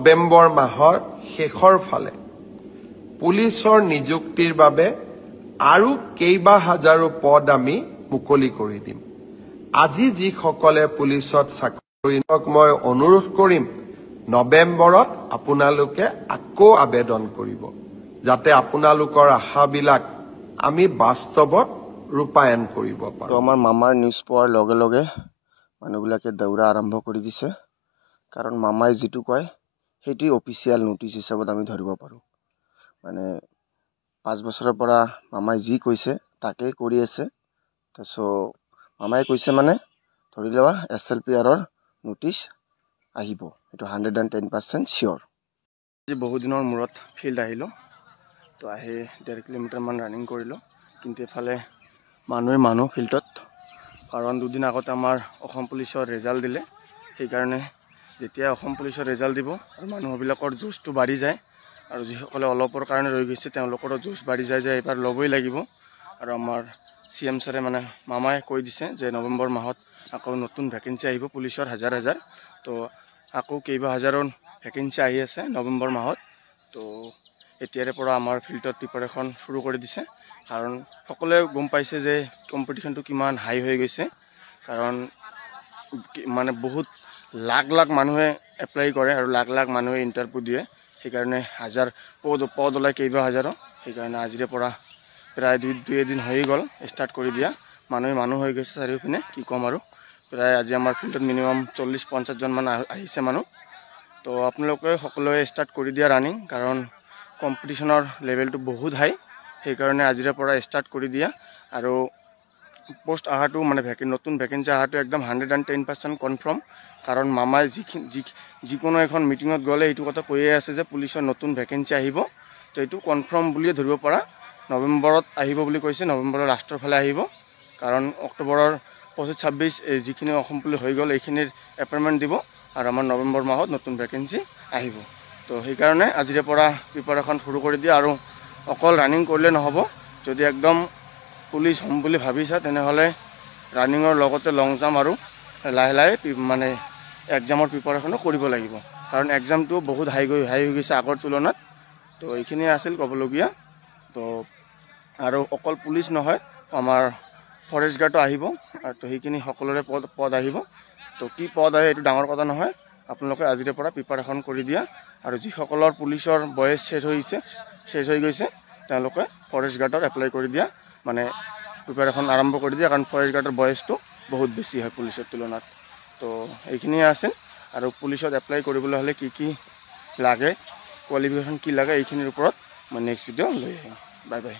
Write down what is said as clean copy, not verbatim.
নৱেম্বৰ মাহৰ শেষৰ ফালে পুলিচৰ নিযুক্তিৰ বাবে আৰু কেইবা হাজাৰো পদ আমি মুকলি কৰি দিম। আজি যিসকলে পুলিচত চাকৰি মই অনুৰোধ কৰিম নৱেম্বৰত আপোনালোকে আকৌ আবেদন কৰিব, যাতে আপোনালোকৰ আশাবিলাক আমি বাস্তৱত ৰূপায়ণ কৰিব পাৰোঁ। আমাৰ মামাৰ নিউজ পোৱাৰ লগে লগে মানুহবিলাকে দৌৰা আৰম্ভ কৰি দিছে, কাৰণ মামাই যিটো কয় সেইটোৱে অফিচিয়েল নোটিছ হিচাপত আমি ধৰিব পাৰোঁ। মানে 5 বছৰৰ পৰা মামাই যি কৈছে তাকেই কৰি আছে। তাৰপিছত মামাই কৈছে মানে ধৰি লোৱা SLPRৰ নোটিছ আহিব, এইটো 110% চিয়'ৰ। আজি বহু দিনৰ মূৰত ফিল্ড আহিলোঁ, তো আহি 1.5 কিলোমিটাৰমান ৰানিং কৰিলোঁ, কিন্তু এফালে মানুহ ফিল্ডত, কাৰণ দুদিন আগতে আমাৰ অসম পুলিচৰ ৰেজাল্ট দিলে। সেইকাৰণে যেতিয়া অসম পুলিচৰ ৰেজাল্ট দিব আৰু মানুহবিলাকৰ জোচটো বাঢ়ি যায়, আৰু যিসকলে অলপৰ কাৰণে ৰৈ গৈছে তেওঁলোকৰো জোচ বাঢ়ি যায় যে এইবাৰ ল'বই লাগিব। আৰু আমাৰ CM ছাৰে মানে মামাই কৈ দিছে যে নৱেম্বৰ মাহত আকৌ নতুন ভেকেঞ্চি আহিব পুলিচৰ হাজাৰ। তো আকৌ কেইবা হাজাৰো ভেকেঞ্চি আহি আছে নৱেম্বৰ মাহত। তো এতিয়াৰে পৰা আমাৰ ফিল্ডত প্ৰিপাৰেশ্যন শুৰু কৰি দিছে, কাৰণ সকলোৱে গম পাইছে যে কম্পিটিশ্যনটো কিমান হাই হৈ গৈছে। কাৰণ মানে বহুত লাখ মানুহে এপ্লাই কৰে আৰু লাখ মানুহে ইণ্টাৰভিউ দিয়ে। সেইকাৰণে হাজাৰ পদ ওলাই কেইবা হাজাৰো। সেইকাৰণে আজিৰে পৰা প্ৰায় দুই এদিন হৈ গ'ল ষ্টাৰ্ট কৰি দিয়া। মানুহ হৈ গৈছে চাৰিওপিনে, কি ক'ম আৰু। প্ৰায় আজি আমাৰ ফিল্ডত মিনিমাম 40-50জন মান আহিছে মানুহ। তো আপোনালোকে সকলোৱে ষ্টাৰ্ট কৰি দিয়া ৰানিং, কাৰণ কম্পিটিশ্যনৰ লেভেলটো বহুত হাই। সেইকাৰণে আজিৰে পৰা ষ্টাৰ্ট কৰি দিয়া। আৰু পোষ্ট অহাটো মানে নতুন ভেকেঞ্চি অহাটো একদম 110% কনফাৰ্ম, কাৰণ মামাই যিকোনো এখন মিটিঙত গ'লে এইটো কথা কৈয়ে আছে যে পুলিচৰ নতুন ভেকেঞ্চি আহিব। তো এইটো কনফাৰ্ম বুলিয়ে ধৰিব পৰা। নৱেম্বৰত আহিব বুলি কৈছে, নৱেম্বৰৰ লাষ্টৰ ফালে আহিব, কাৰণ অক্টোবৰৰ 25-26 যিখিনি অসম পুলিচ হৈ গ'ল এইখিনিৰ এপইণ্টমেণ্ট দিব, আৰু আমাৰ নৱেম্বৰ মাহত নতুন ভেকেঞ্চি আহিব। তো সেইকাৰণে আজিৰে পৰা প্ৰিপাৰেশ্যন শুৰু কৰি দিয়া। আৰু অকল ৰানিং কৰিলে নহ'ব, যদি একদম পুলিচ হ'ম বুলি ভাবিছা তেনেহ'লে ৰানিঙৰ লগতে লং জাম্প আৰু লাহে মানে এক্সামৰ প্ৰিপাৰেশ্যনো কৰিব লাগিব, কাৰণ এক্সামটো বহুত হাই হৈ গৈছে আগৰ তুলনাত। তো এইখিনিয়ে আছিল ক'বলগীয়া। তো আৰু অকল পুলিচ নহয়, আমাৰ ফৰেষ্ট গাৰ্ডো আহিব, আৰু তো সেইখিনি সকলোৰে পদ আহিব। তো কি পদ আহে এইটো ডাঙৰ কথা নহয়, আপোনালোকে আজিৰে পৰা প্ৰিপাৰেশ্যন কৰি দিয়া। আৰু যিসকলৰ পুলিচৰ বয়স শেষ হৈ গৈছে তেওঁলোকে ফৰেষ্ট গাৰ্ডৰ এপ্লাই কৰি দিয়া, মানে প্ৰিপাৰেশ্যন আৰম্ভ কৰি দিয়া, কাৰণ ফৰেষ্ট গাৰ্ডৰ বয়সটো বহুত বেছি হয় পুলিচৰ তুলনাত। তো এইখিনিয়ে আছিল। আৰু পুলিচত এপ্লাই কৰিবলৈ হ'লে কি লাগে, কোৱালিফিকেশ্যন কি লাগে, এইখিনিৰ ওপৰত মই নেক্সট ভিডিঅ' লৈ আহিম। Bye bye.